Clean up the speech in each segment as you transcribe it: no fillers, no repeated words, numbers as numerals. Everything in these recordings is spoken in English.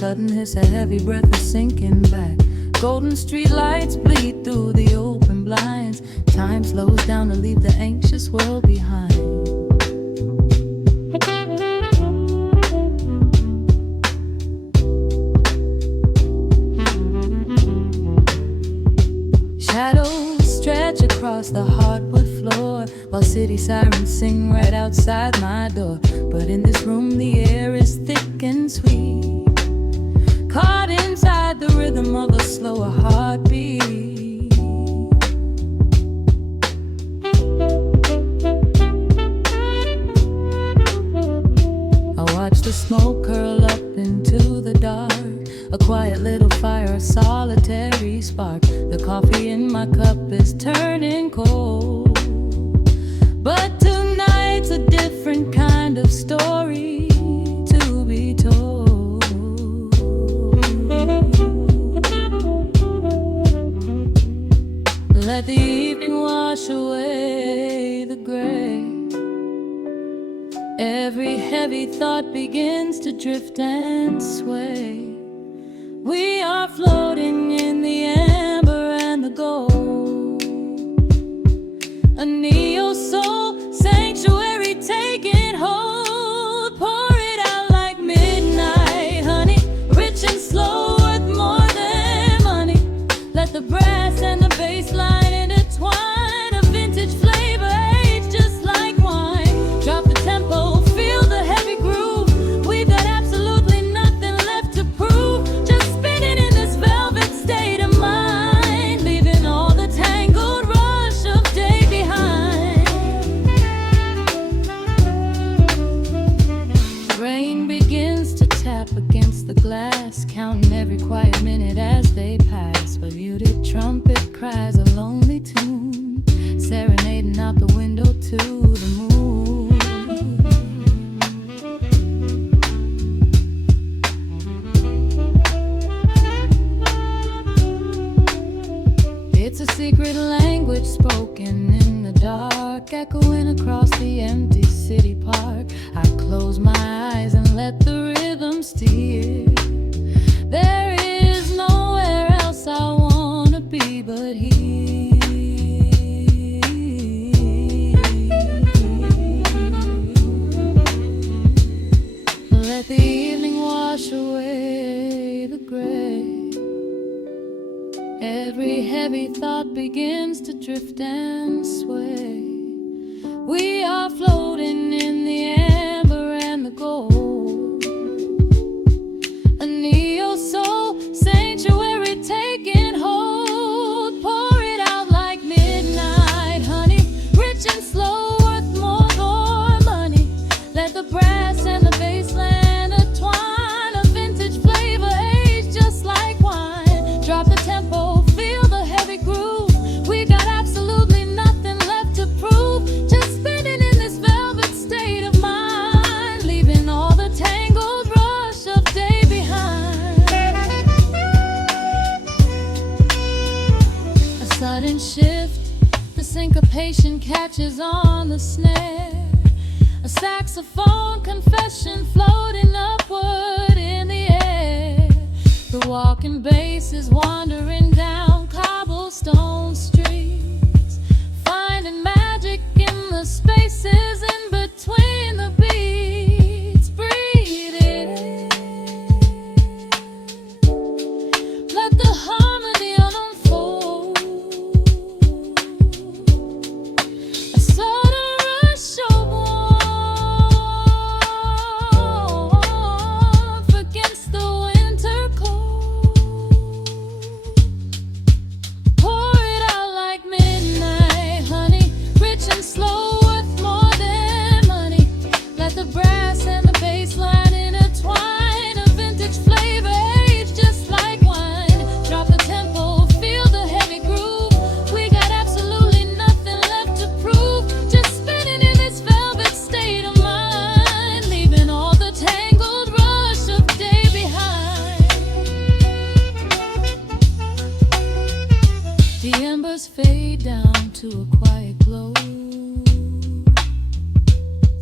sudden hiss, a heavy breath is sinking back. Golden street lights bleed through the open blinds. Time slows down to leave the anxious world behind. Shadows stretch across the hardwood floor, while city sirens sing right outside my door. But in this room the air is thick and sweet, caught inside the rhythm of a slower heartbeat. I watch the smoke curl up into the dark, a quiet little fire, a solitary spark. The coffee in my cup is turning cold, but tonight's a different kind of story to be told. Let the evening wash away the gray. Every heavy thought begins to drift and sway. We are floating in the amber and the gold, a neo-soul sanctuary taking hold. Pour it out like midnight honey, rich and slow, worth more than money. Let the brass and the bass line intertwine, a vintage flavor aged just like wine. Drop the tempo, feel the heavy groove. We've got absolutely nothing left to prove, just spinning in this velvet state of mind, leaving all the tangled rush of day behind. Rain begins to tap against the glass, counting every quiet minute as they pass. A muted trumpet cries a lonely tune, serenading out the window to the moon. It's a secret language spoken in the dark, echoing across the empty city park. I close my eyes and let the rhythm steer. There is nowhere else I wanna be but here. Let the evening wash away the gray. Every heavy thought begins to drift and sway. We are floating in the amber and the gold, a neo-soul sanctuary taking hold. Pour it out like midnight honey, rich and slow, worth more than money. Let the brass and the bass line intertwine, a vintage flavor aged just like wine. Drop the tempo, feel the heavy groove. We got absolutely nothing left to prove, just spinning in this velvet state of mind, leaving all the tangled rush of day behind. A sudden shift, the syncopation catches on the snare, a saxophone confession floating upward in the air. The walking bass is wandering down cobblestone streets, finding magic in the spaces in between the beats. Breathe it in, let the harmony unfold. A sudden rush of warmth against the winter cold. Pour it out like midnight honey, rich and slow, worth more than money. Let the brass and the bass line intertwine, a vintage flavor aged just like wine. Drop the tempo, feel the heavy groove. We got absolutely nothing left to prove, just spinning in this velvet state of mind, leaving all the tangled rush of day behind. The embers fade down to a quiet glow.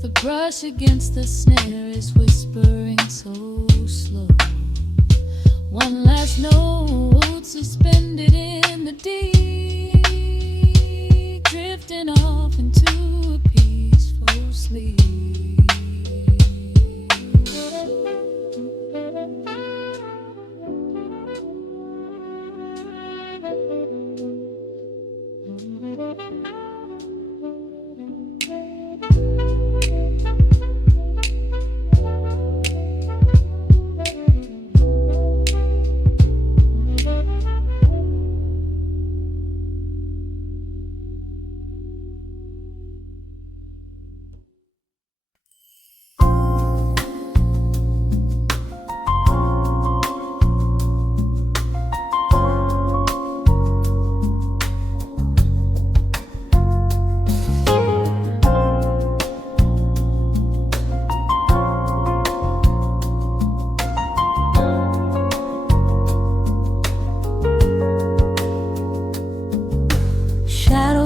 The brush against the snare is whispering so slow. One last note suspended in the deep, drifting off into a peaceful sleep.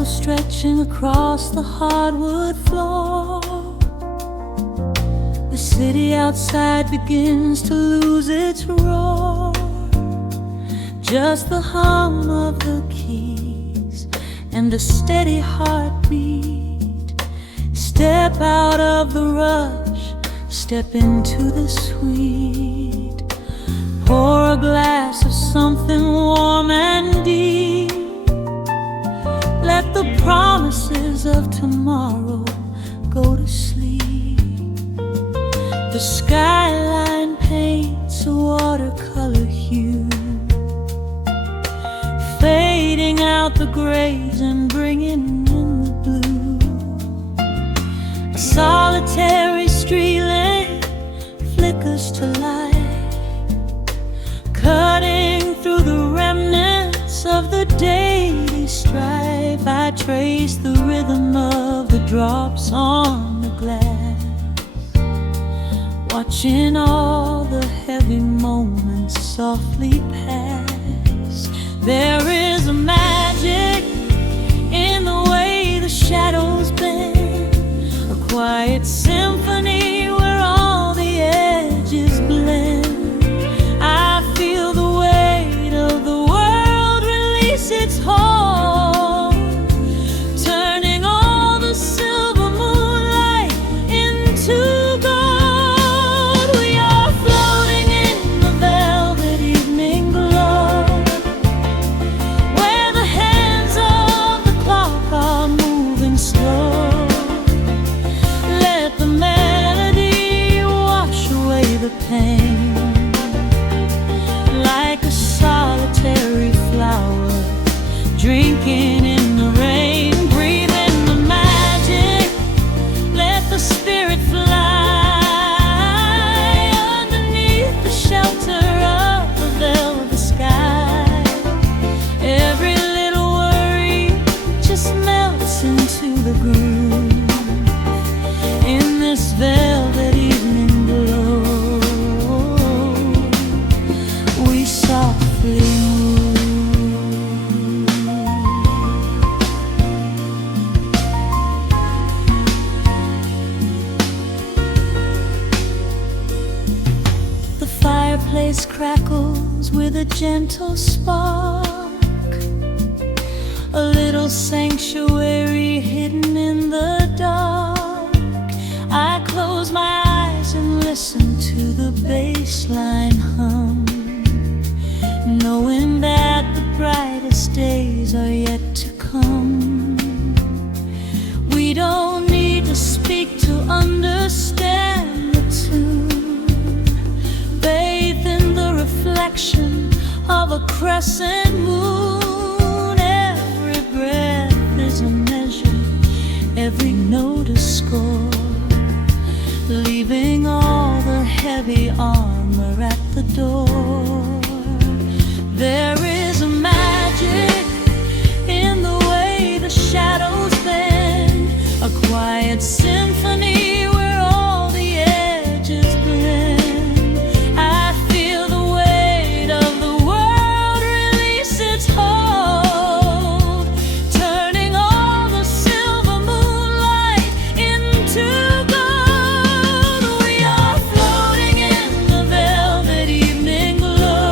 Stretching across the hardwood floor, the city outside begins to lose its roar. Just the hum of the keys and a steady heartbeat. Step out of the rush, step into the sweet. Pour a glass of something warm and deep. Let the promises of tomorrow go to sleep. The skyline paints a watercolor hue, fading out the grays and bringing in the blue. A solitary street lamp flickers to life, cutting through the remnants of the daily strife. I trace the rhythm of the drops on the glass, watching all the heavy moments softly pass. There is a magic in the way the shadows bend, a quiet symphony where all the edges blend. I feel the weight of the world release its hold, like a solitary flower, drinking in the rain, breathing the magic. Let the spirit fly underneath the shelter of the velvet sky. Every little worry just melts into the groove in this velvet evening glow. The fireplace crackles with a gentle spark, a little sanctuary hidden in the dark. I close my eyes and listen to the bass line hum, knowing that the brightest days are yet to come. We don't need to speak to understand the tune, bathed in the reflection of a crescent moon. Every breath is a measure, every note a score, leaving all the heavy armor at the door. There is a magic in the way the shadows bend, a quiet symphony where all the edges blend. I feel the weight of the world release its hold, turning all the silver moonlight into gold. We are floating in the velvet evening glow.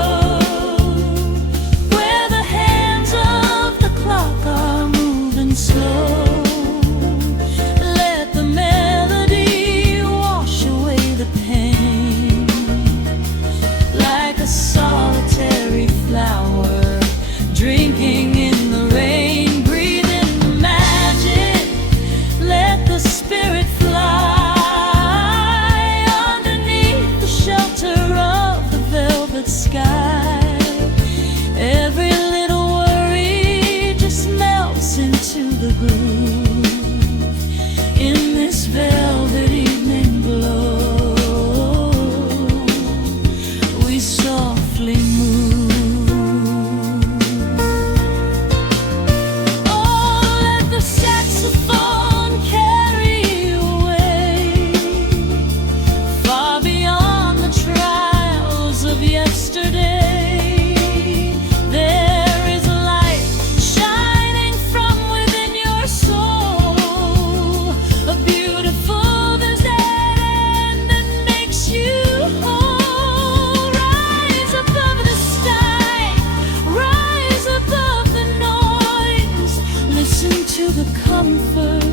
to the comfort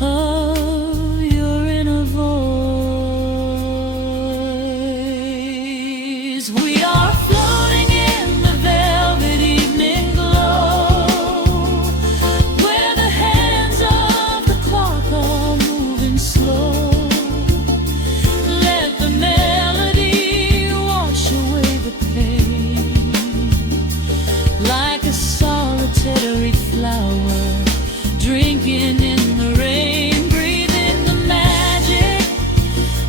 of your inner voice. We are floating in the velvet evening glow, where the hands of the clock are moving slow. Let the melody wash away the pain, like a solitary flower drinking in the rain. Breathe in the magic,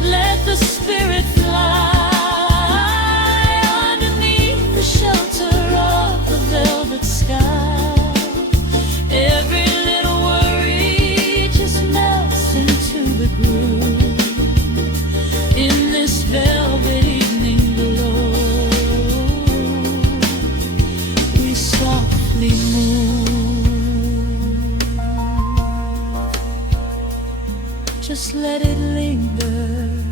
let the spirit fly underneath the shelter of the velvet sky. Every little worry just melts into the groove in this velvet evening glow. We softly move. Just let it linger,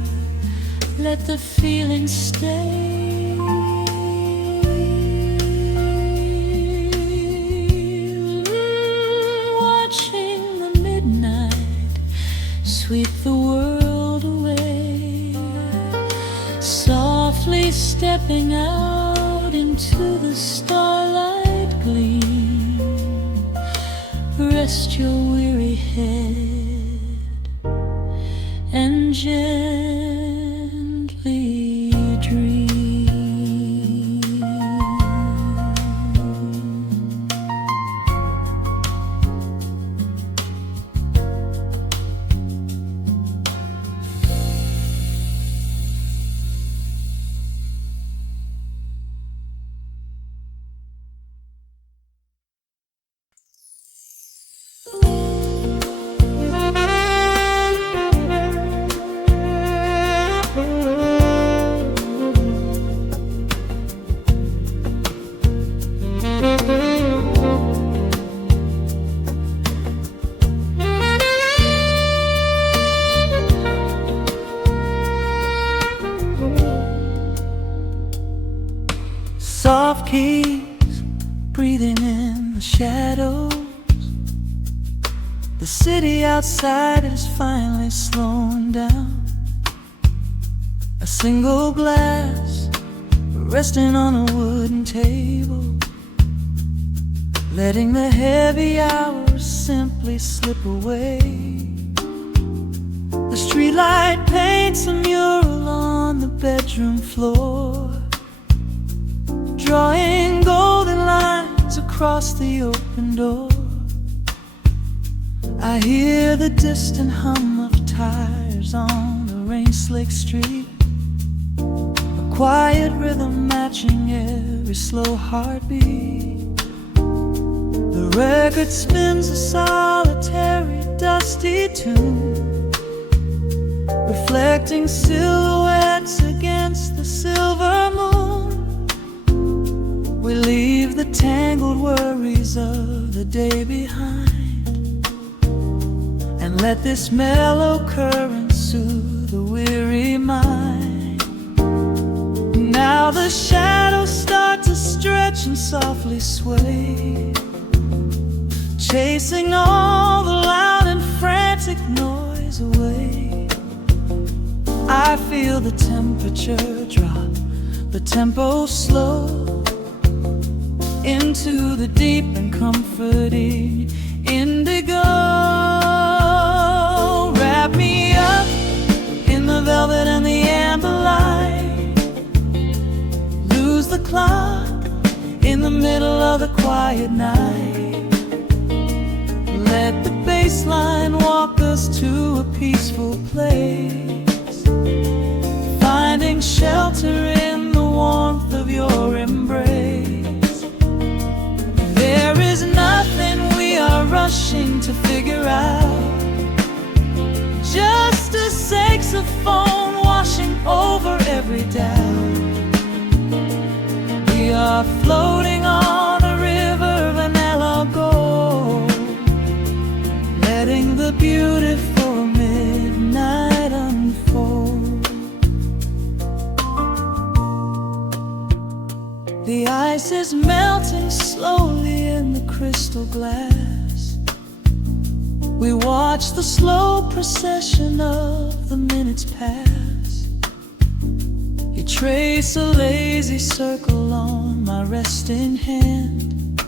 let the feeling stay. Watching the midnight sweep the world away, softly stepping out into the starlight gleam. Rest your weary head and gently dream. Soft keys breathing in the shadows. The city outside is finally slowing down. A single glass resting on a wooden table, letting the heavy hours simply slip away. The streetlight paints a mural on the bedroom floor, drawing golden lines across the open door. I hear the distant hum of tires on the rain-slicked street, a quiet rhythm matching every slow heartbeat. The record spins a solitary, dusty tune, reflecting silhouettes against the silver moon. We leave the tangled worries of the day behind, and let this mellow current soothe the weary mind. Now the shadows start to stretch and softly sway, chasing all the loud and frantic noise away. I feel the temperature drop, the tempo slow, into the deep and comforting indigo. Wrap me up in the velvet and the amber light, lose the clock in the middle of the quiet night. Let the bass line walk us to a peaceful place, finding shelter in the warmth of your embrace. There is nothing we are rushing to figure out, just a saxophone washing over every doubt. We are floating on a river vanilla gold, letting the beautiful midnight unfold. The ice is melting slowly in the crystal glass, We watch the slow procession of the minutes pass. You trace a lazy circle on my resting hand,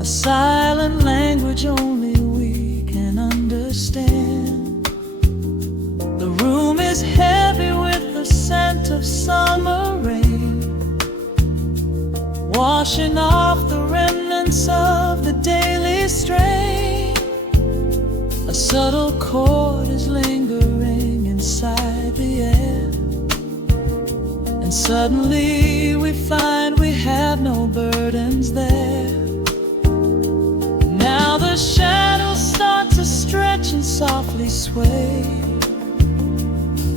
a silent language only we can understand. The room is heavy with the scent of summer rain, washing off the remnants of the daily strain. A subtle chord is lingering inside the air, and suddenly we find we have no burdens there. Now the shadows start to stretch and softly sway,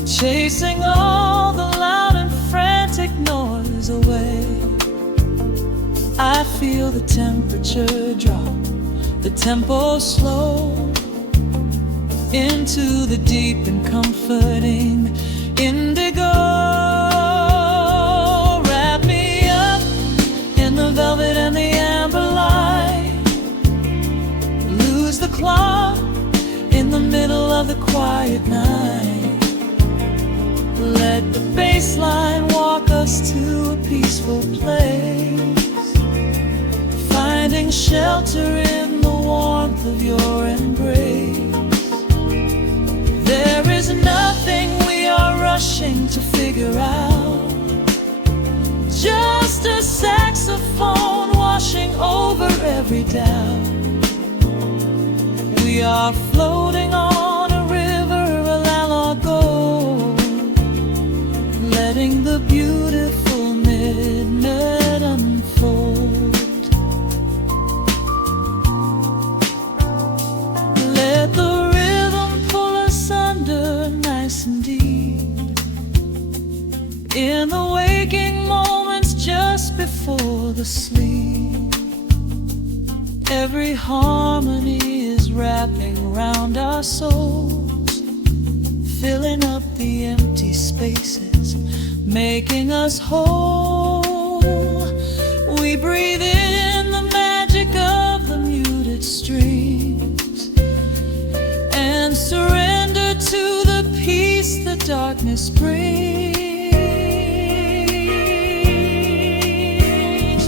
chasing all the loud and frantic noise away. I feel the temperature drop, the tempo slow, into the deep and comforting indigo. Wrap me up in the velvet and the amber light, lose the clock in the middle of the quiet night. Let the bass line walk us to a peaceful place, finding shelter in the warmth of your embrace. There is nothing we are rushing to figure out, just a saxophone washing over every doubt. We are floating on a river, a lago, letting the beautiful midnight unfold. Let the nice and deep in the waking moments just before the sleep. Every harmony is wrapping around our souls, filling up the empty spaces, making us whole. We breathe in the magic of the muted strings and surrender to the peace the darkness brings.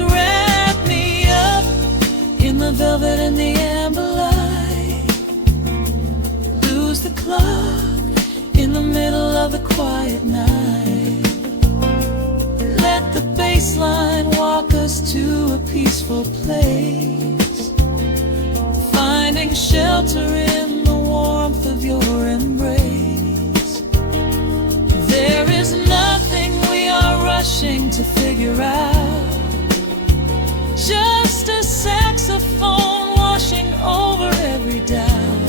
Wrap me up in the velvet and the amber light, lose the clock in the middle of the quiet night. Let the bass line walk us to a peaceful place, finding shelter in the warmth of your embrace. There is nothing we are rushing to figure out, just a saxophone washing over every doubt.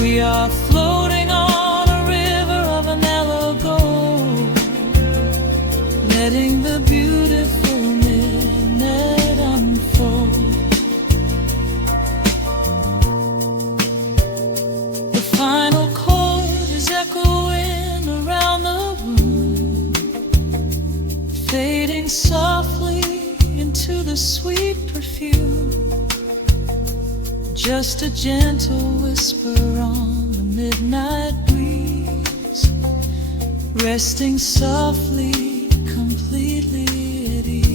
We are floating on a river of an mellow gold, letting the beautiful midnight unfold. The final chord is echoing around the room, fading softly into the sweet perfume. Just a gentle whisper on the midnight breeze, resting softly, completely at ease.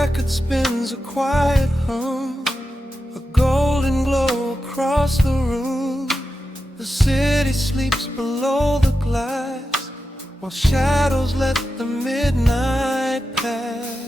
record spins a quiet hum, a golden glow across the room. The city sleeps below the glass, while shadows let the midnight pass.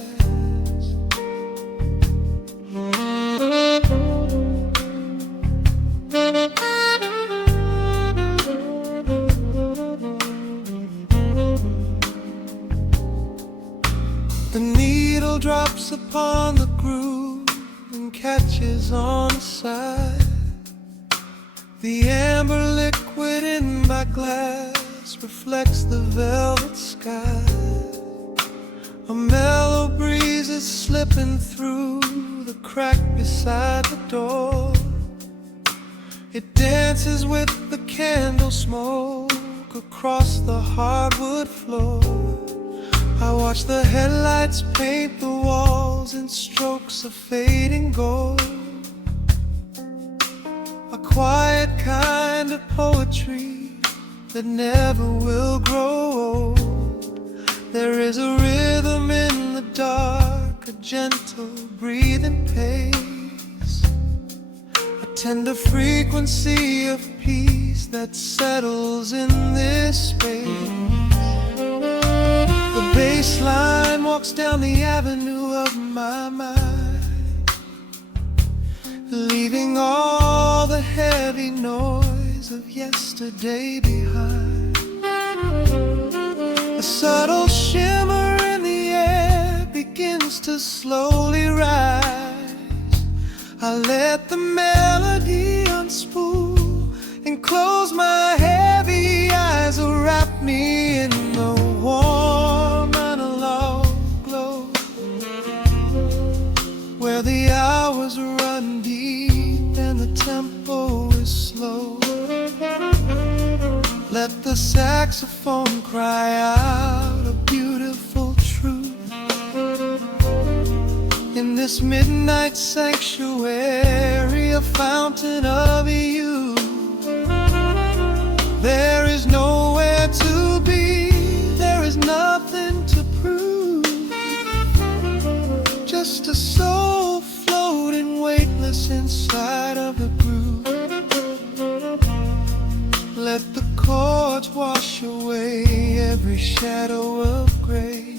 The needle drops upon the groove and catches on the side. The amber liquid in my glass reflects the velvet sky. A mellow breeze is slipping through the crack beside the door. It dances with the candle smoke across the hardwood floor. I watch the headlights paint the walls in strokes of fading gold. A quiet kind of poetry that never will grow old. There is a rhythm in the dark, a gentle breathing pace, a tender frequency of peace that settles in this space. The bass line walks down the avenue of my mind, leaving all the heavy noise of yesterday behind. A subtle shimmer in the air begins to slowly rise. I let the melody unspool and close my heavy eyes, wrap me in the warm analog glow, where the hours run deep and the tempo is slow. Let the saxophone cry out a beautiful truth in this midnight sanctuary, a fountain of youth. There is nowhere to be, there is nothing to prove, just a soul floating weightless inside of the groove. Let the chords wash away every shadow of gray.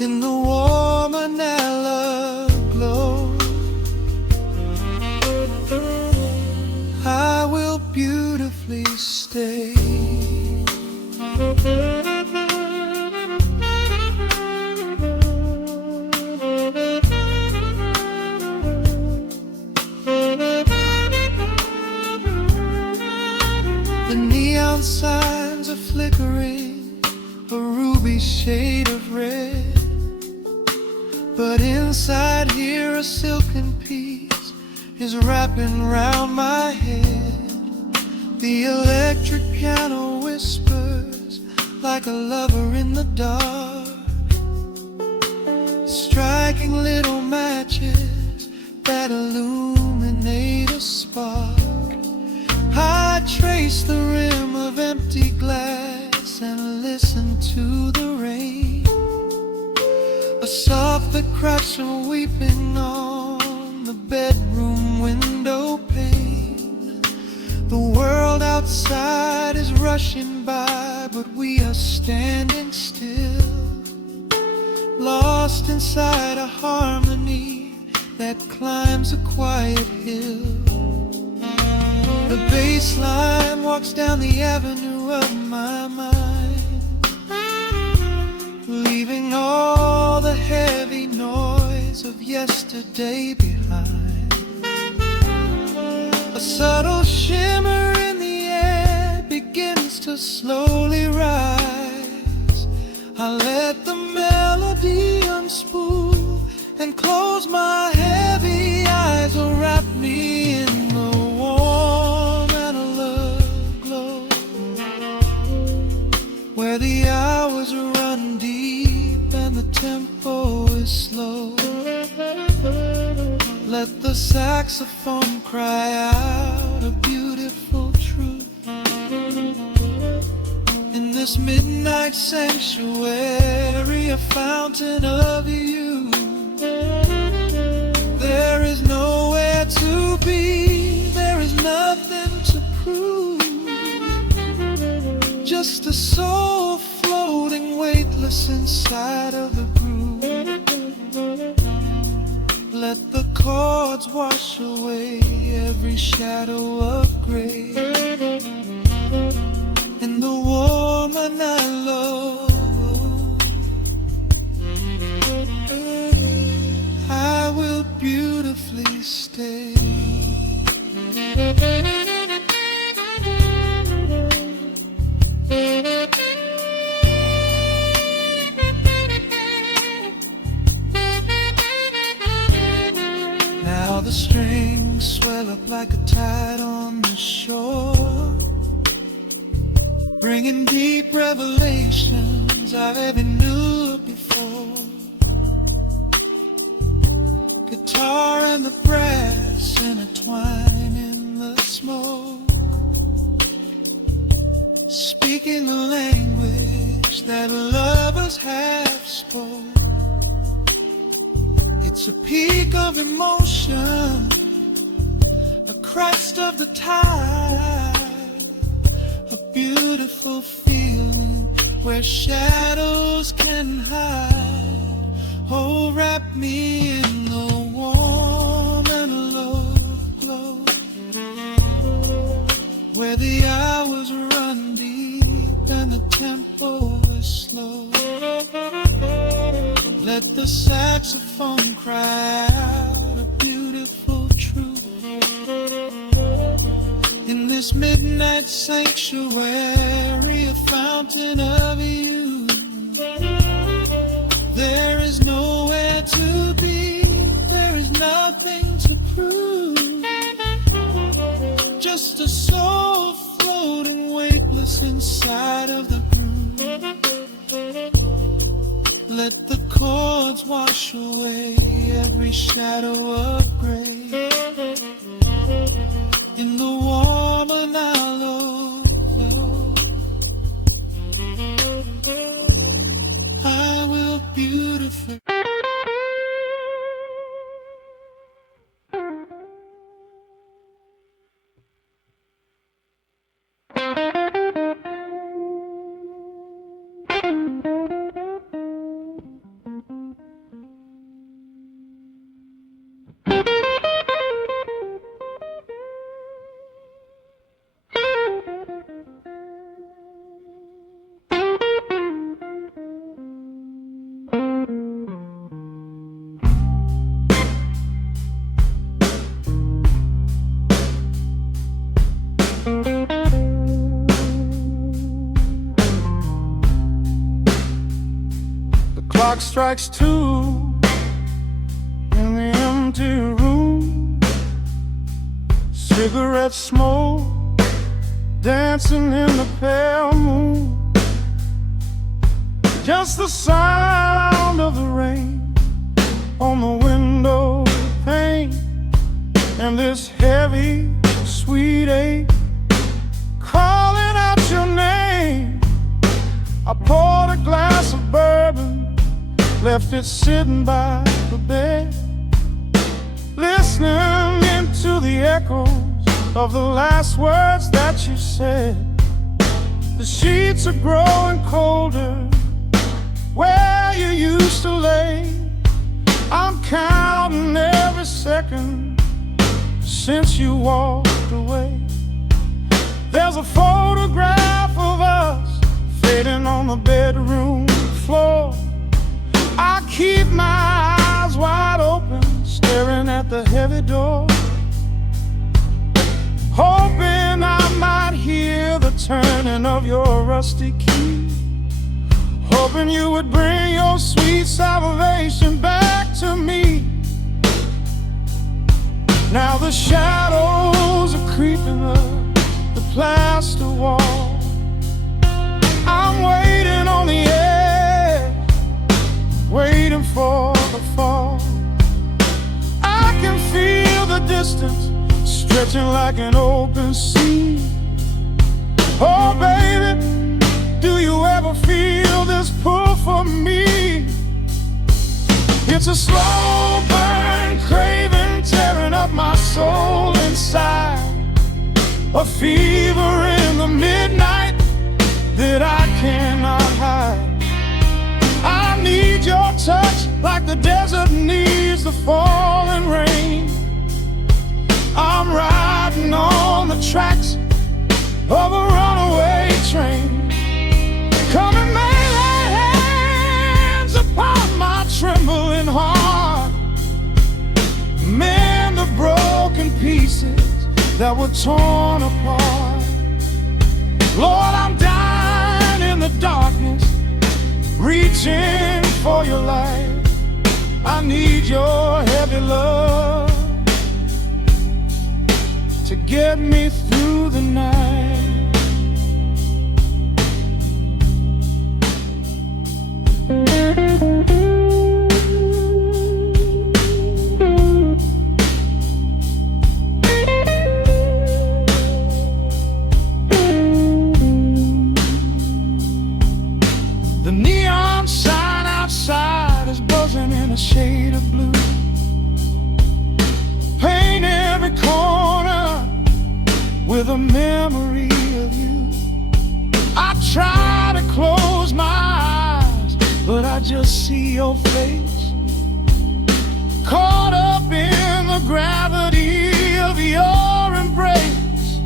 In the warm analog glow, I will beautifully stay. The neon signs are flickering, a ruby shade of red, but inside here a silken peace is wrapping round my head. The electric piano whispers like a lover in the dark, striking little matches that illuminate a spark. I trace the rim of empty glass and listen to the rain, a soft that cracks from weeping on the bedroom window pane. The world outside is rushing by, but we are standing still, lost inside a harmony that climbs a quiet hill. The bass line walks down the avenue of my mind, leaving all the heavy noise of yesterday behind. A subtle shimmer in the air begins to slowly rise. I let the melody unspool and close my heavy eyes, wrap me in the warm analog glow, where the hours run deep and the tempo is slow. Let the saxophone cry out a beautiful truth in this midnight sanctuary, a fountain of you. There is nowhere to be, there is nothing to prove. Just a soul floating weightless inside of the groove. Let the chords wash away every shadow of gray. And the woman I love, I will beautifully stay. Now the strings swell up like a tide on the shore, bringing deep revelations I've ever knew before. Guitar and the brass intertwine in the smoke, speaking the language that lovers have spoke. It's a peak of emotion, a crest of the tide, a beautiful feeling where shadows can hide. Oh, wrap me in the warm and low glow, where the hours run deep and the tempo is slow. Let the saxophone cry out a beautiful truth. In this midnight sanctuary, a fountain of you. There is nowhere to be, there is nothing to prove. Just a soul floating weightless inside of the groove. Let the chords wash away every shadow of gray. In the warm and hollow, I will beautifully. Clock strikes 2 in the empty room. Cigarette smoke dancing in the pale moon. Just the sound of the rain on the window pane, and this heavy, sweet ache calling out your name. I poured a glass of bourbon, left it sitting by the bed, listening into the echoes of the last words that you said. The sheets are growing colder where you used to lay. I'm counting every second since you walked away. There's a photograph of us fading on the bedroom floor. I keep my eyes wide open, staring at the heavy door, hoping I might hear the turning of your rusty key, hoping you would bring your sweet salvation back to me. Now the shadows are creeping up the plaster wall. I'm waiting on the edge, waiting for the fall. I can feel the distance stretching like an open sea. Oh baby, Do you ever feel this pull for me? It's a slow burn craving tearing up my soul inside, a fever in the midnight that I cannot hide. I need your touch like the desert needs the falling rain. I'm riding on the tracks of a runaway train. Come and lay hands upon my trembling heart, mend the broken pieces that were torn apart. Lord, I'm dying in the darkness, reaching for your light. I need your heavy love to get me through the night. The neon sign outside is buzzing in a shade of blue. Paint every corner with a memory of you. I try to close my eyes, but I just see your face, caught up in the gravity of your embrace.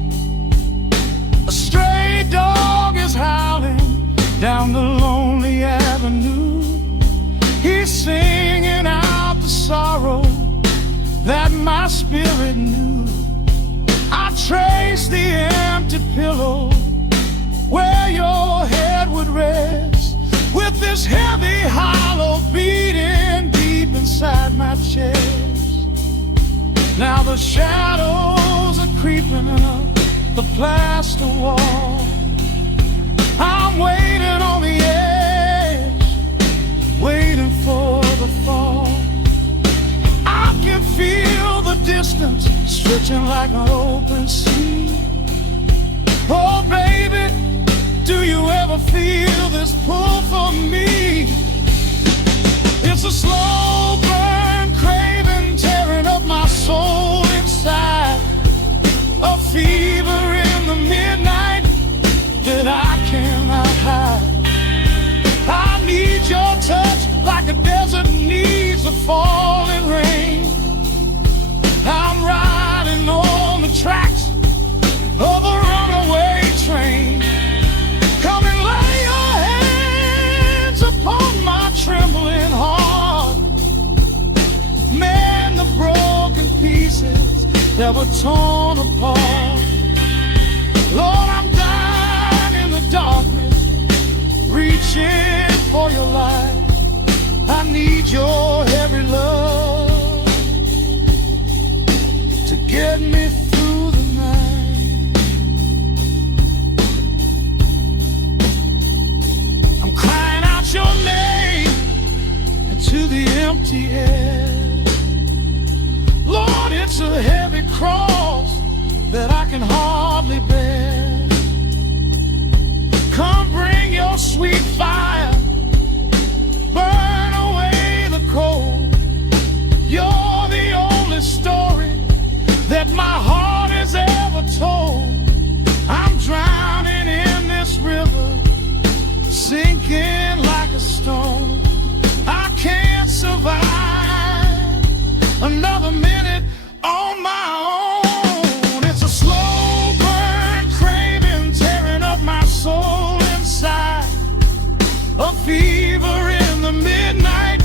A stray dog is howling down the lonely avenue. He's singing out the sorrow that my spirit knew. I trace the empty pillow where your head would rest, with this heavy hollow beating deep inside my chest. Now the shadows are creeping up the plaster wall. I'm waiting on the edge, waiting for the fall. I can feel the distance stretching like an open sea. Oh baby, do you ever feel this pull for me? It's a slow burn craving tearing up my soul inside, a fever in the midnight that I cannot hide. I need your touch like a desert needs a falling rain. I'm riding on the tracks of a runaway train. Come and lay your hands upon my trembling heart, mend the broken pieces that were torn apart. Lord, I'm dying in the darkness, reaching for your light. I need your heavy love to get me through the night. I'm crying out your name into the empty air. Lord, it's a heavy cross that I can hardly bear. Come bring your sweet fire, burn away the cold. You're the only story that my heart has ever told. I'm drowning in this river, sinking like a stone. I can't survive another minute on my own. It's a slow burn craving tearing up my soul inside, a fever in the midnight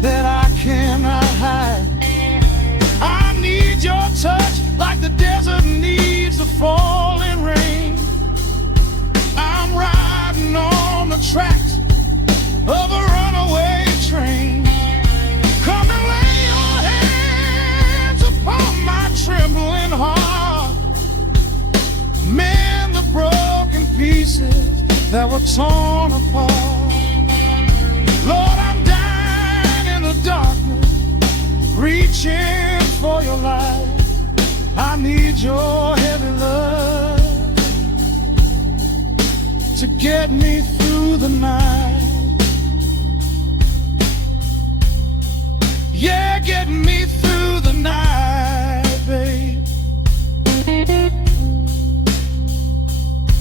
that I cannot hide. I need your touch like the desert needs the falling rain. I'm riding on the tracks of a runaway train. Come and lay your hands upon my trembling heart, mend the broken pieces that were torn apart. Lord, I'm dying in the darkness, reaching for your light. I need your heavy love to Get me through the night. Yeah, get me through the night, babe.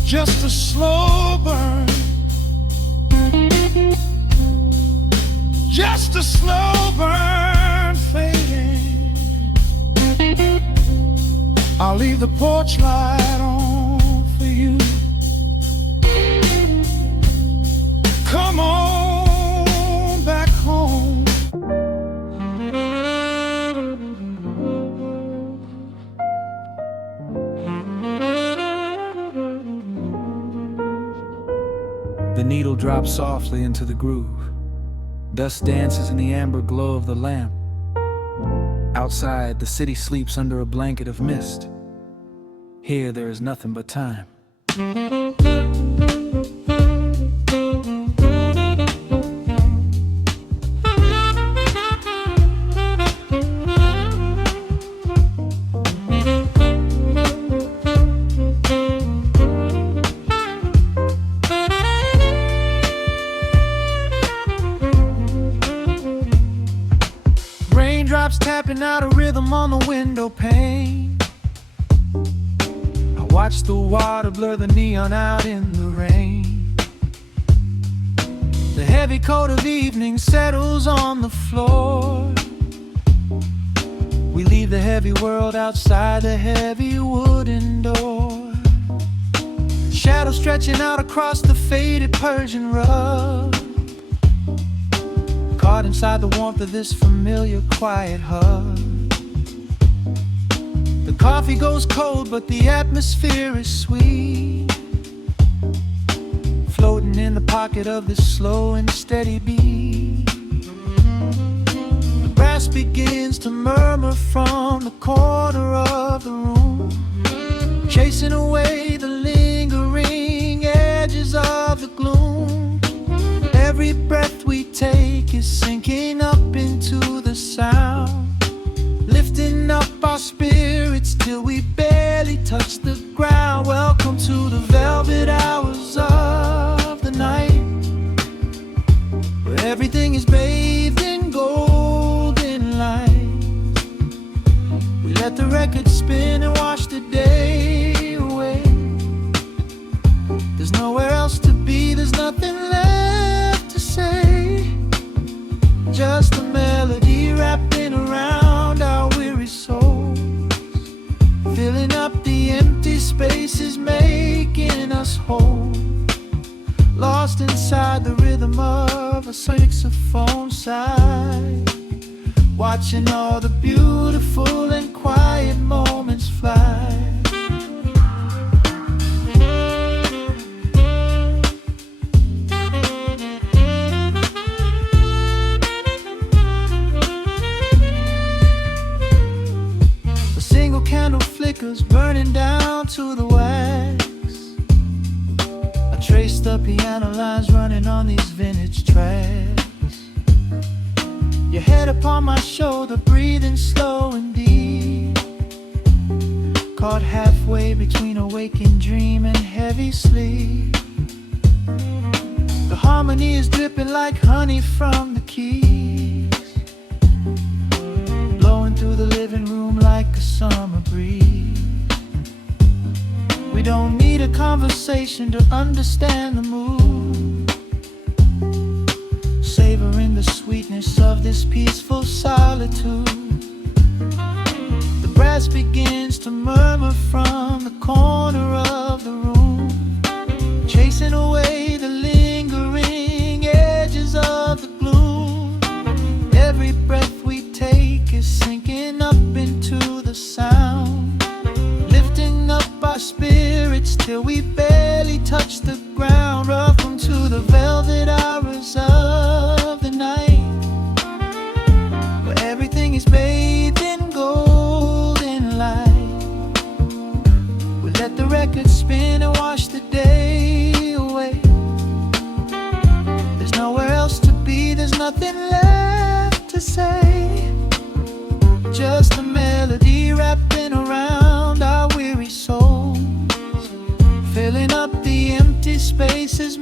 Just a slow burn, just a slow burn fading. I'll leave the porch light on for you. Come on back home. The needle drops softly into the groove. Dust dances in the amber glow of the lamp. Outside, the city sleeps under a blanket of mist. Here, there is nothing but time. Raindrops tapping out a rhythm on the window pane. I watch the water blur the neon out in the rain. The heavy coat of evening settles on the floor. We leave the heavy world outside the heavy wooden door. Shadows stretching out across the faded Persian rug. Caught inside the warmth of this familiar quiet hug. The coffee goes cold, but the atmosphere is sweet. Floating in the pocket of this slow and steady beat. The brass begins to murmur from the corner of the room, chasing away the lingering edges of the gloom. Every breath we take is sinking up into the sound, lifting up our spirits till we barely touch the ground. Welcome to the velvet hours of the night, where everything is bathed in golden light. We let the record spin and wash the day away. There's nowhere else to be, there's nothing left to say. Just a melody wrapping around our weary souls, filling up the empty spaces, making us whole. Lost inside the rhythm of a saxophone sigh, watching all the beautiful and quiet moments fly. Candle flickers burning down to the wax. I trace the piano lines running on these vintage tracks. Your head upon my shoulder, breathing slow and deep, caught halfway between a waking dream and heavy sleep. The harmony is dripping like honey from the keys, blowing through the living room like a summer breeze. We don't need a conversation to understand the mood, savoring the sweetness of this peaceful solitude. The brass begins to murmur from the corner of the room, chasing away the lingering edges of the gloom. Every breath we take is sinking up into the sound, lifting up our spirits till we barely touch the ground. Welcome to the velvet hours of the night, where everything is bathed in golden light. We let the record spin and wash the day away. There's nowhere else to be, there's nothing left to say. Just a melody wrapping around our weary souls, filling up the empty spaces,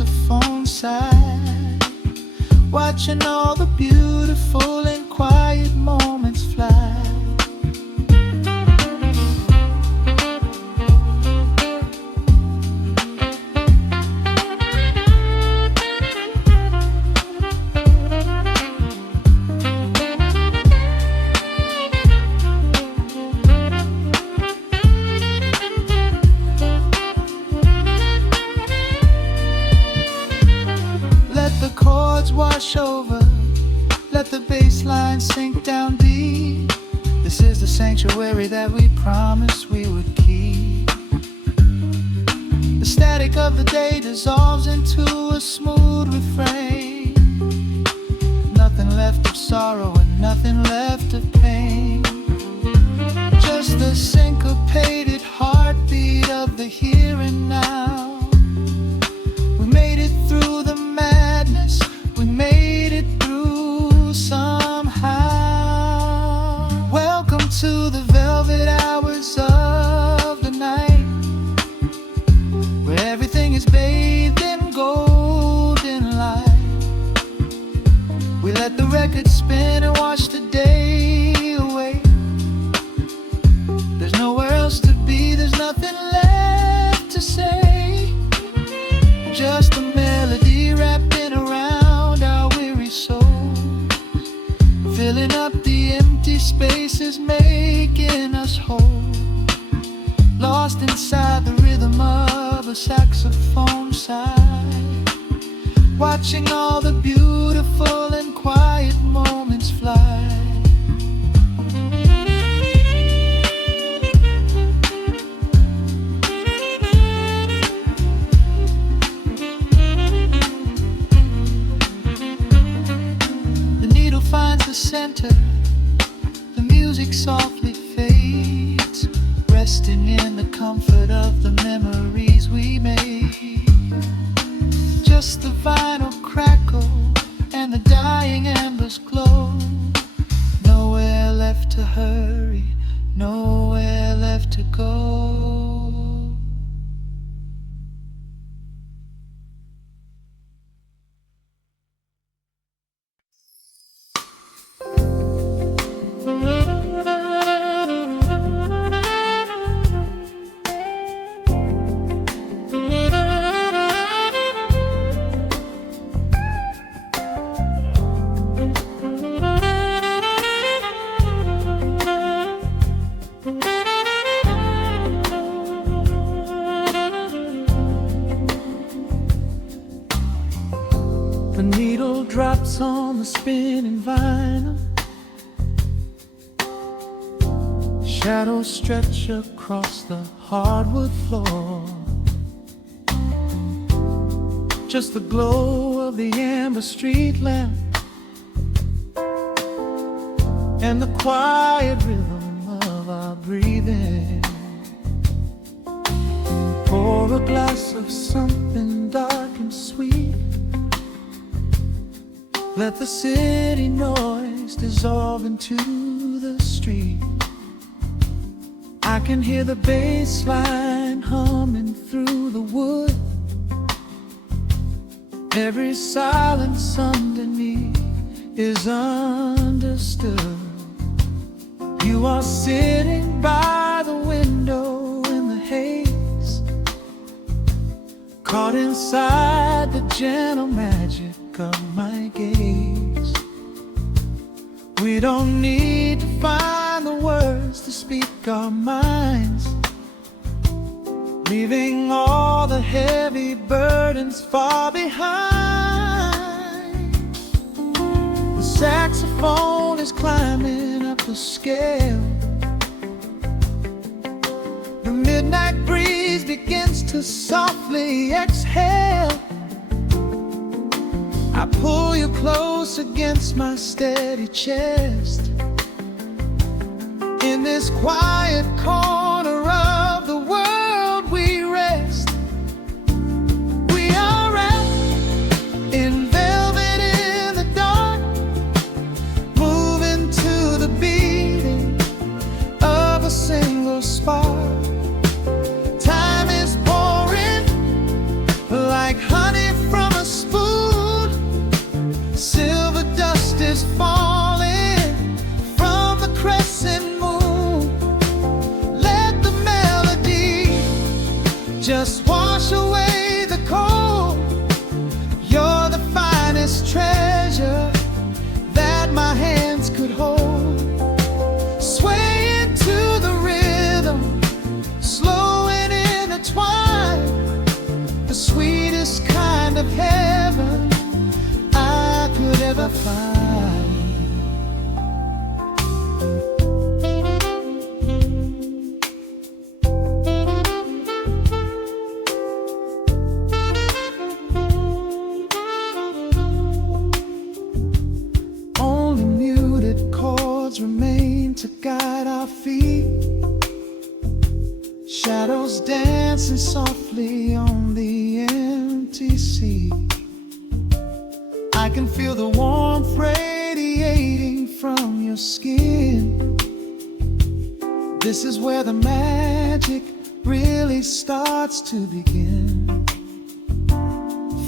saxophone side, watching all the beautiful and quiet moments fly. Wash over, let the bass line sink down deep. This is the sanctuary that we promised we would keep. The static of the day dissolves into a smooth refrain. Nothing left of sorrow and nothing left of pain. Just the syncopated heartbeat of the here and now. We made it through the madness. We made it through somehow. Welcome to the velvet hours of the night, where everything is bathed in golden light. We let the record spin and watch the day away. There's nowhere else to be, there's nothing left to say. Just a melody wrapped in around souls, filling up the empty spaces, making us whole. Lost inside the rhythm of a saxophone side, watching all the beautiful and quiet moments fly. Finds the center, the music softly fades, resting in the comfort of the memories we made. Just the vinyl crackle and the dying embers glow. Nowhere left to hurry, nowhere left to go. The needle drops on the spinning vinyl. Shadows stretch across the hardwood floor. Just the glow of the amber street lamp and the quiet rhythm of our breathing. Pour a glass of something dark and sweet. Let the city noise dissolve into the street. I can hear the bass line humming through the wood. Every silence underneath is understood. You are sitting by the window in the haze, caught inside the gentle magic of my gaze. We don't need to find the words to speak our minds, leaving all the heavy burdens far behind. The saxophone is climbing up the scale. The midnight breeze begins to softly exhale. I pull you close against my steady chest. In this quiet corner of the world we rest. We are wrapped in velvet in the dark, moving to the beating of a single spark. Time is pouring like honey from ripples dancing softly on the empty sea. I can feel the warmth radiating from your skin. This is where the magic really starts to begin.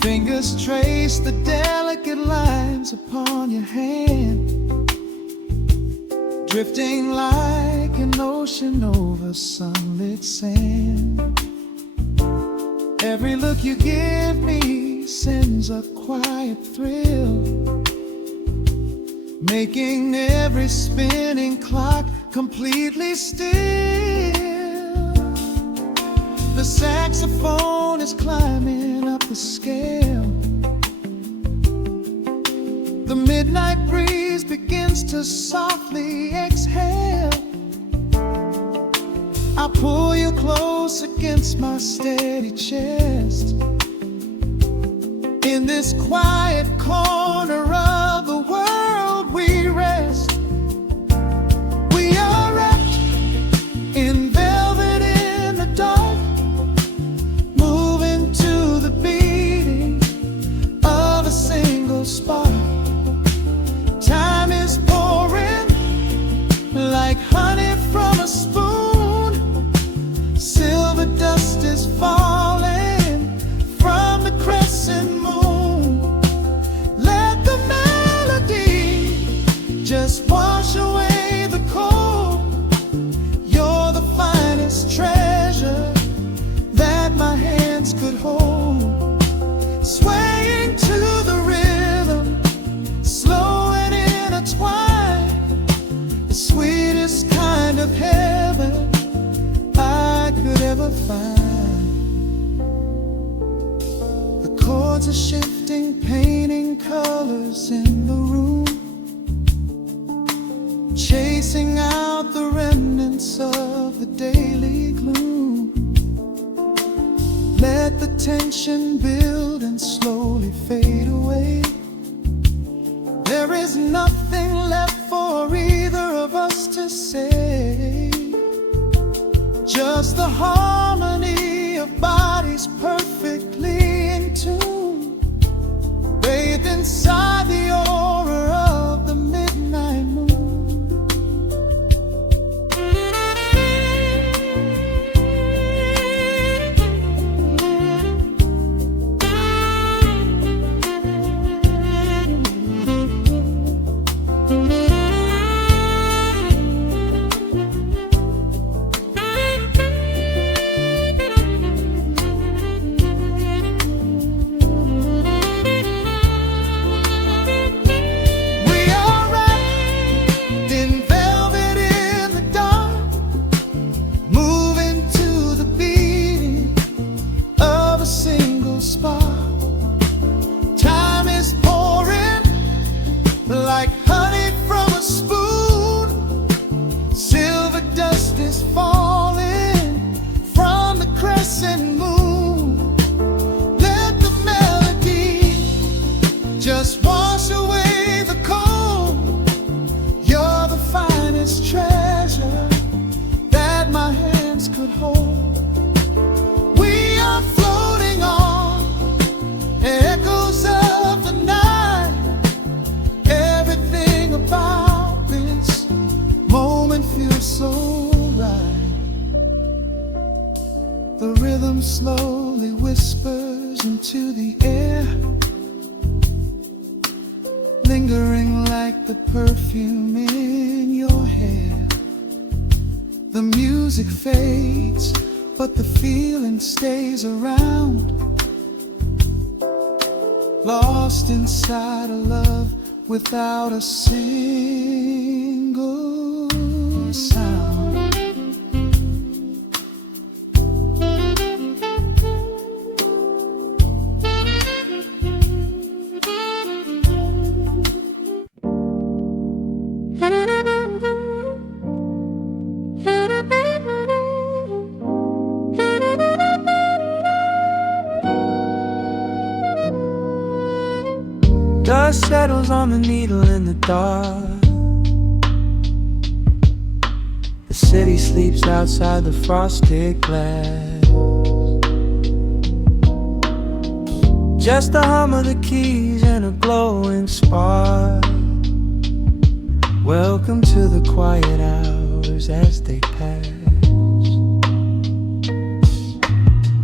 Fingers trace the delicate lines upon your hand, drifting like an ocean over sunlit sand. Every look you give me sends a quiet thrill, making every spinning clock completely still. The saxophone is climbing up the scale. The midnight breeze begins to softly exhale. I pull you close against my steady chest. In this quiet corner of the world we rest. We are wrapped in velvet in the dark, moving to the beating of a single spark. Time is pouring like honey from a spoon. Silver dust is falling from the crescent moon. Let the melody just wash away the cold. You're the finest treasure that my hands could hold. Swaying to the rhythm, slow and intertwined, the sweetest kind of heaven I could ever find. The chords are shifting, painting colors in the room, chasing out the remnants of the daily gloom. Let the tension build and slowly fade away. There is nothing left for either of us to say, just the harmony of bodies perfectly in tune, bathed inside the aura of the midnight moon. Like honey from a spoon, silver dust is falling from the crescent moon. Let the melody just wash away the cold. You're the finest treasure that my hands could hold. We are floating on echoes of the night. Everything about this moment feels so right. The rhythm slowly whispers into the air, lingering like the perfume in your hair. The music fades, but the feeling stays around, lost inside a love without a single sound. Dust settles on the needle in the dark. The city sleeps outside the frosted glass. Just the hum of the keys and a glowing spark. Welcome to the quiet hours as they pass.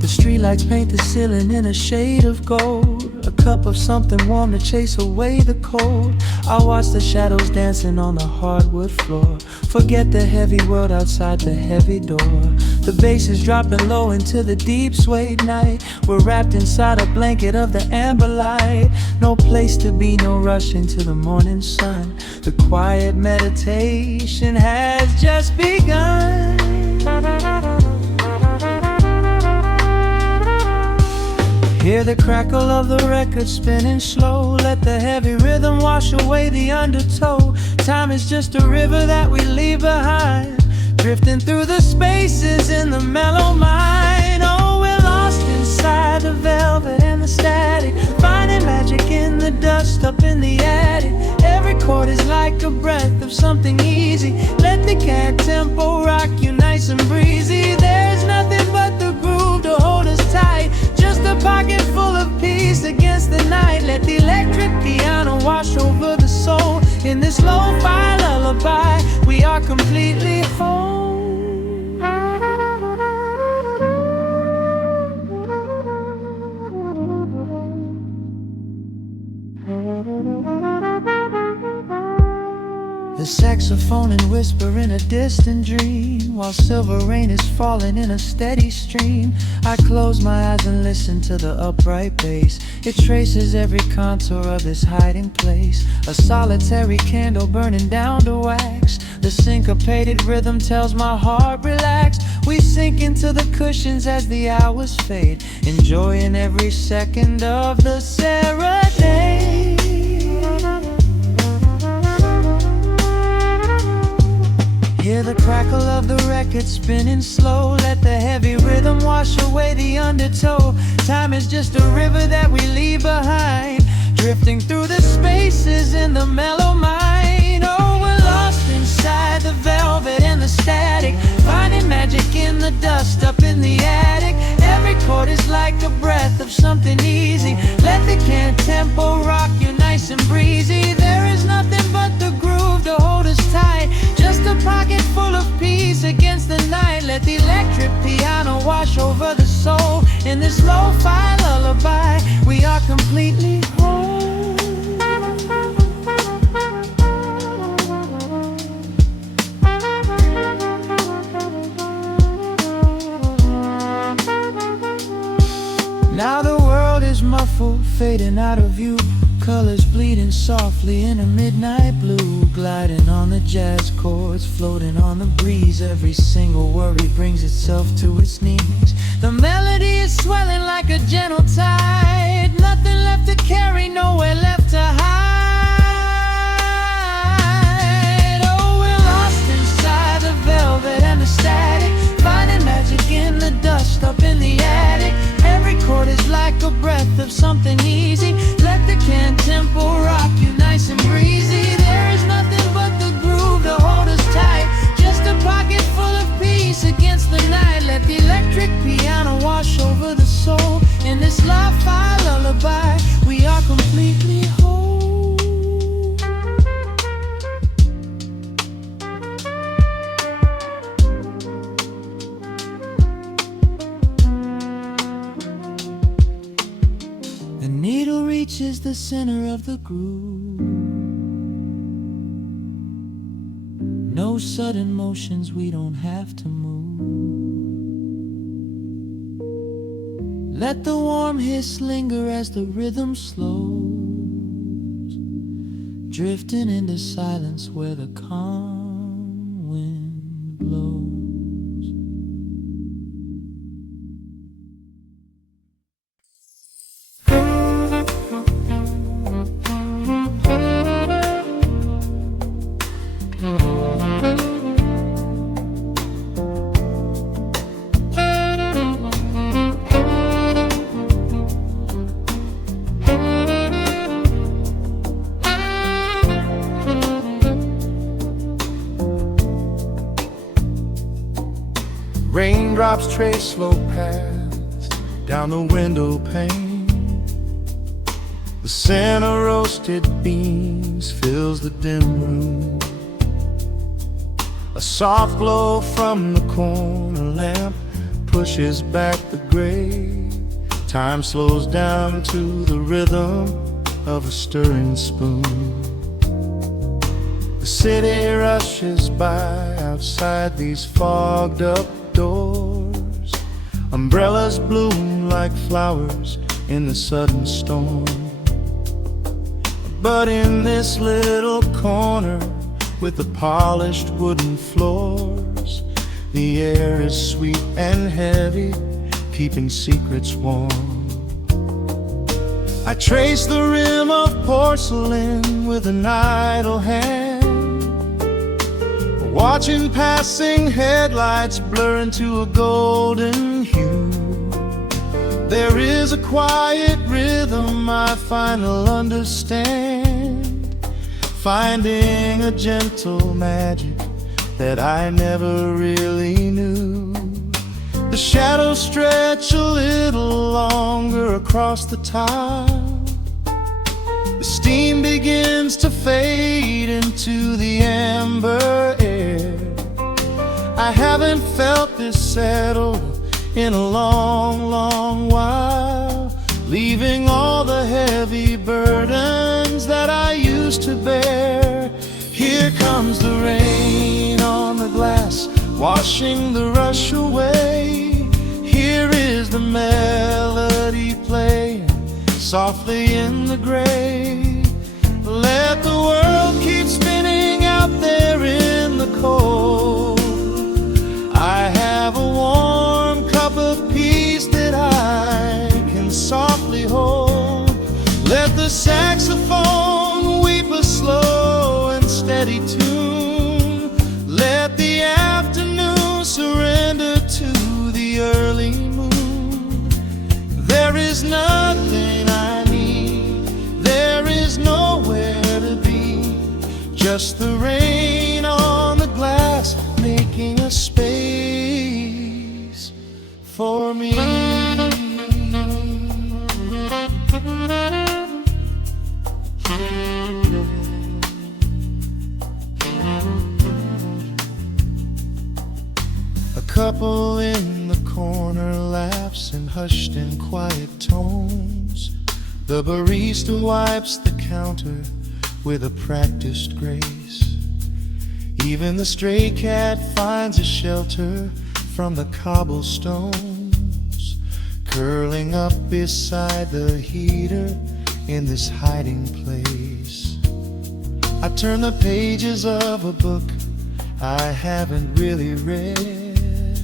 The streetlights paint the ceiling in a shade of gold. A cup of something warm to chase away the cold. I watch the shadows dancing on the hardwood floor. Forget the heavy world outside the heavy door. The bass is dropping low into the deep suede night. We're wrapped inside a blanket of the amber light. No place to be, no rush into the morning sun. The quiet meditation has just begun. Hear the crackle of the record spinning slow. Let the heavy rhythm wash away the undertow. Time is just a river that we leave behind, drifting through the spaces in the mellow mind. Oh, we're lost inside the velvet and the static, finding magic in the dust up in the attic. Every chord is like a breath of something easy. Let the cat tempo rock you nice and breezy. There's nothing but the groove to hold us tight, just a pocket full of peace against the night. Let the electric piano wash over the soul. In this lo-fi lullaby, we are completely whole. The saxophone and whisper in a distant dream, while silver rain is falling in a steady stream. I close my eyes and listen to the upright bass. It traces every contour of this hiding place. A solitary candle burning down to wax. The syncopated rhythm tells my heart relax. We sink into the cushions as the hours fade, enjoying every second of the serenade. Hear the crackle of the record spinning slow. Let the heavy rhythm wash away the undertow. Time is just a river that we leave behind, drifting through the spaces in the mellow mind. Oh, we're lost inside the velvet and the static, finding magic in the dust up in the attic. Every chord is like a breath of something easy. Let the can tempo rock you nice and breezy. There is nothing but the groove to hold us tight, just a pocket full of peace against the night. Let the electric piano wash over the soul. In this lo-fi lullaby, we are completely whole. Now the world is muffled, fading out of view. Colors bleeding softly in a midnight blue, gliding on the jazz chords, floating on the breeze. Every single worry brings itself to its knees. The melody is swelling like a gentle tide. Nothing left to carry, nowhere left to hide. Oh, we're lost inside the velvet and the static, finding magic in the dust up in the attic. Every chord is like a breath of something easy. Let the can tempo rock you nice and breezy. There is nothing but the groove to hold us tight, just a pocket full of peace against the night. Let the electric piano wash over the soul. In this lo-fi lullaby, we are completely whole. The needle reaches the center of the groove. No sudden motions, we don't have to move. Let the warm hiss linger as the rhythm slows, drifting into silence where the calm wind blows. Raindrops trace slow paths down the window pane. The scent of roasted beans fills the dim room. A soft glow from the corner lamp pushes back the gray. Time slows down to the rhythm of a stirring spoon. The city rushes by outside these fogged up doors. Umbrellas bloom like flowers in the sudden storm. But in this little corner with the polished wooden floors, the air is sweet and heavy, keeping secrets warm. I trace the rim of porcelain with an idle hand, watching passing headlights blur into a golden hue. There is a quiet rhythm I finally understand, finding a gentle magic that I never really knew. The shadows stretch a little longer across the tile. The steam begins to fade into the amber air. I haven't felt this settled in a long, long while, leaving all the heavy burdens that I used to bear. Here comes the rain on the glass, washing the rush away. Here is the melody playing softly in the gray. Let the world keep spinning out there in the cold. I have a warm cup of peace that I can softly hold. Let the saxophone weep a slow and steady tune. Let the afternoon surrender to the early moon. There is nothing I need, there is nowhere to be, just the rain on the glass making a space for me. A couple in the corner laughs in hushed and quiet tones. The barista wipes the counter with a practiced grace. Even the stray cat finds a shelter from the cobblestones, curling up beside the heater in this hiding place. I turn the pages of a book I haven't really read,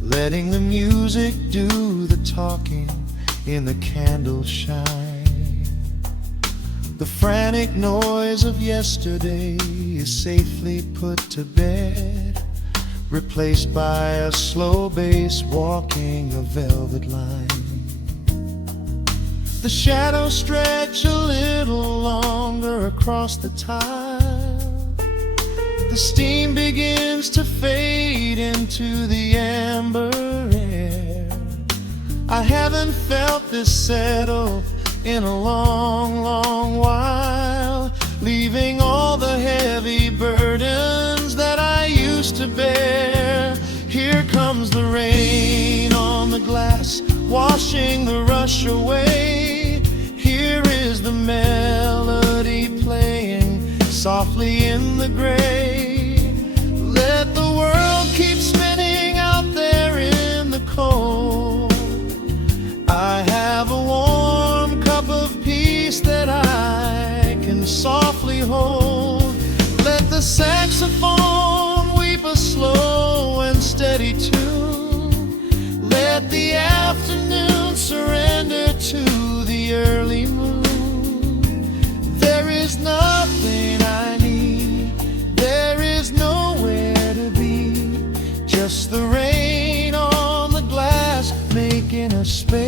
letting the music do the talking in the candle shine. The frantic noise of yesterday is safely put to bed, replaced by a slow bass walking a velvet line. The shadows stretch a little longer across the tile. The steam begins to fade into the amber air. I haven't felt this settle in a long, long while, leaving all the heavy burdens that I used to bear. Here comes the rain on the glass, washing the rush away. Here is the melody playing softly in the gray. Let the world keep spinning out there in the cold. I have a warm cup of peace that I can softly hold. Let the saxophone weep a slow and steady tune. Let the afternoon surrender to the early moon. There is nothing I need, there is nowhere to be, just the rain on the glass making a space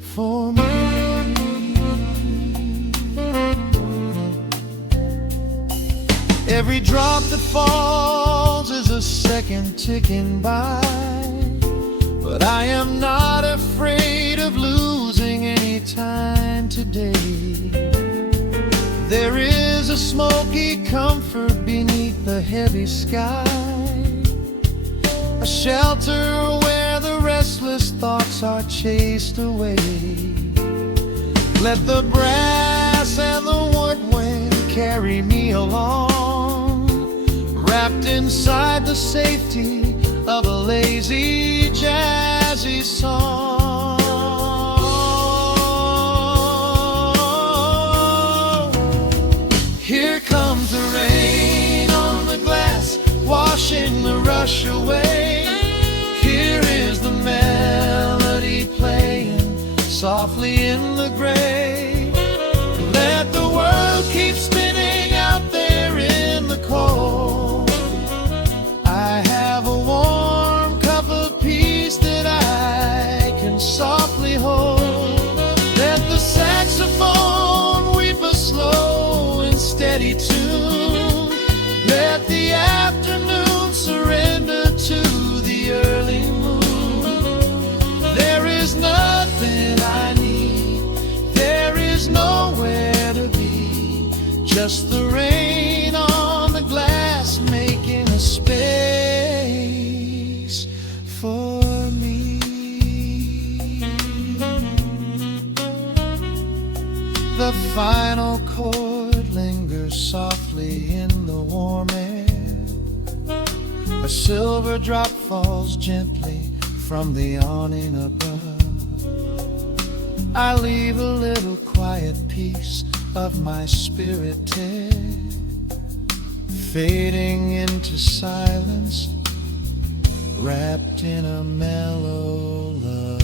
for me. Every drop that falls is a second ticking by, but I am not afraid of losing any time. day. There is a smoky comfort beneath the heavy sky, a shelter where the restless thoughts are chased away. Let the brass and the woodwind carry me along, wrapped inside the safety of a lazy, jazzy song. Here comes the rain on the glass, washing the rush away. Here is the melody playing softly in the gray. Let the world keep spinning out there in the cold. I have a warm cup of peace that I can softly hold. Let the saxophone weep a slow and steady tune. Let the afternoon surrender to the early moon. There is nothing I need, there is nowhere to be, just the rain on the glass making a space for me. The final chord lingers softly in the warm air. A silver drop falls gently from the awning above. I leave a little quiet piece of my spirit tear, fading into silence, wrapped in a mellow love.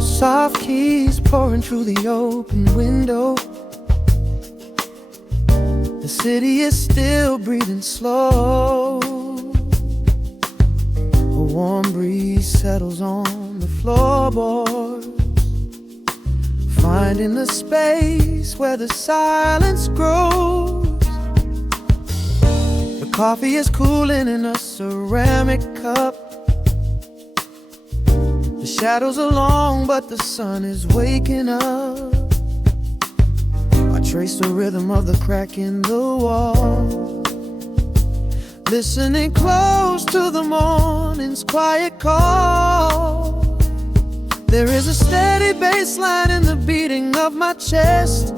Soft keys pouring through the open window. The city is still breathing slow. A warm breeze settles on the floorboards, finding the space where the silence grows. The coffee is cooling in a ceramic cup. The shadows are long, but the sun is waking up. I trace the rhythm of the crack in the wall, listening close to the morning's quiet call. There is a steady bass line in the beating of my chest,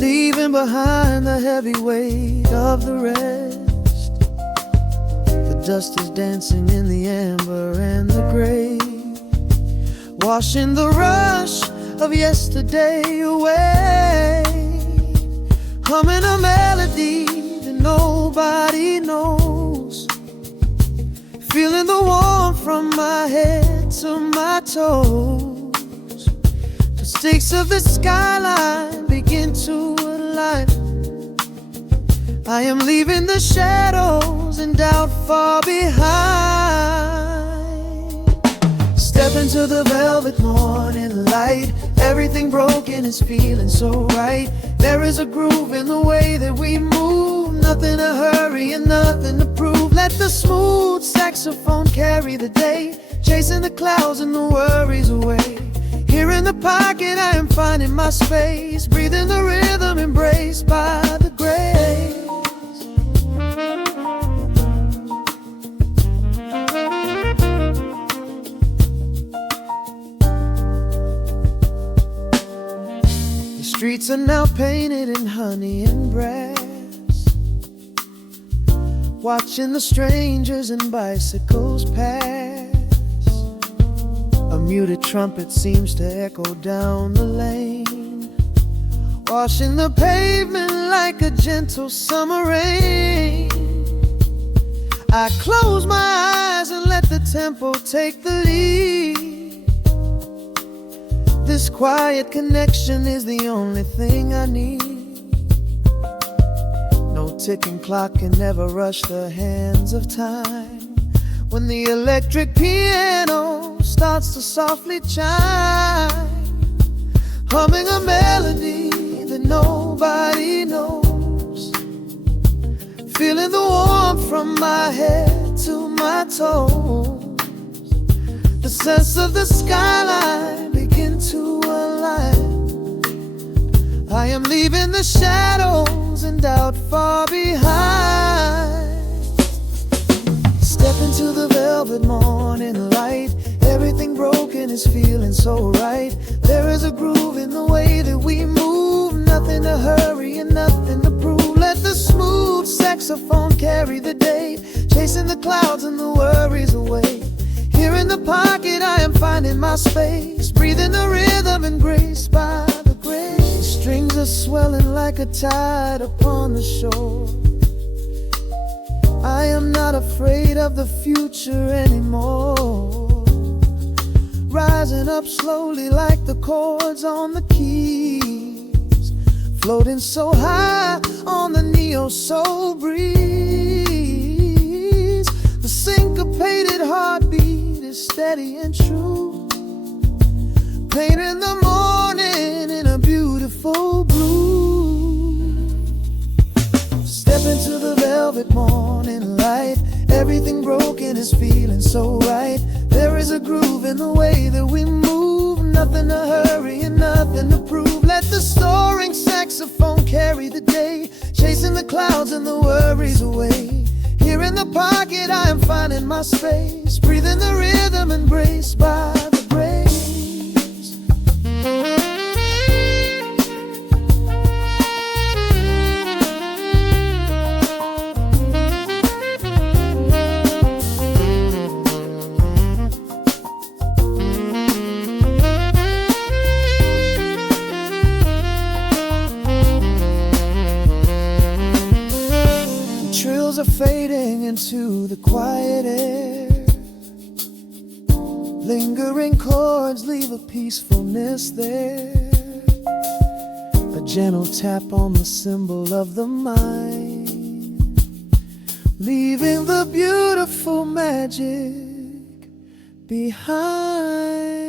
leaving behind the heavy weight of the rest. The dust is dancing in the amber and the gray, washing the rush of yesterday away. Humming a melody that nobody knows, feeling the warmth from my head to my toes. The stakes of the skyline begin to align. I am leaving the shadows and doubt far behind. Step into the velvet morning light. Everything broken is feeling so right. There is a groove in the way that we move. Nothing to hurry and nothing to prove. Let the smooth saxophone carry the day, chasing the clouds and the worries away. Here in the pocket I am finding my space, breathing the rhythm embraced by the grace. The streets are now painted in honey and brass, watching the strangers and bicycles pass. A muted trumpet seems to echo down the lane, washing the pavement like a gentle summer rain. I close my eyes and let the tempo take the lead. This quiet connection is the only thing I need. No ticking clock can never rush the hands of time. When the electric piano starts to softly chime, humming a melody that nobody knows, feeling the warmth from my head to my toes. The sense of the skyline begin to align. I am leaving the shadows and doubt far behind. Step into the velvet morning light. Everything broken is feeling so right. There is a groove in the way that we move. Nothing to hurry and nothing to prove. Let the smooth saxophone carry the day, chasing the clouds and the worries away. Here in the pocket I am finding my space, breathing the rhythm and grace by the grace. The strings are swelling like a tide upon the shore. I am not afraid of the future anymore. Rising up slowly like the chords on the keys, floating so high on the neo-soul breeze. The syncopated heartbeat is steady and true, painting the morning in a beautiful blue. Step into the velvet morning light. Everything broken is feeling so right. There is a groove in the way that we move. Nothing to hurry and nothing to prove. Let the soaring saxophone carry the day, chasing the clouds and the worries away. Here in the pocket I am finding my space, breathing the rhythm embraced by the grace. Are fading into the quiet air. Lingering chords leave a peacefulness there. A gentle tap on the cymbal of the mind, leaving the beautiful magic behind.